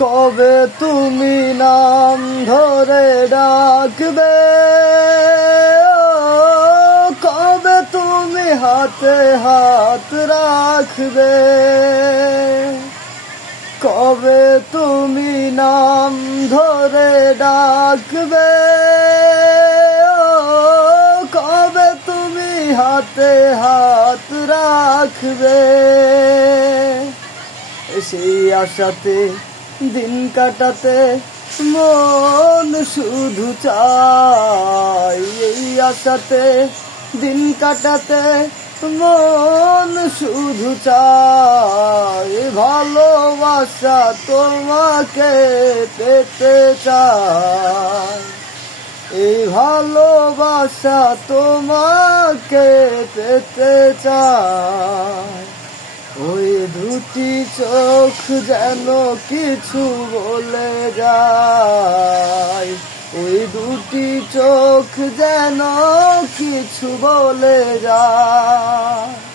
কবে তুমি নাম ধরে ডাকবে, কবে তুমি হাতে হাত রাখবে, কবে তুমি নাম ধরে ডাকবে, কবে তুমি হাতে হাত রাখবে। সেই আশাতে দিন কাটাতে মন শুধু চায়, এই আশাতে দিন কাটাতে মন শুধু চায়, ভালোবাসা তোমাকে পেতে চায়, এই ভালোবাসা তোমাকে পেতে চায়। ওই দুটি চোখ যেন কিছু বলে যায়, ওই দুটি চোখ যেন কিছু বলে যায়।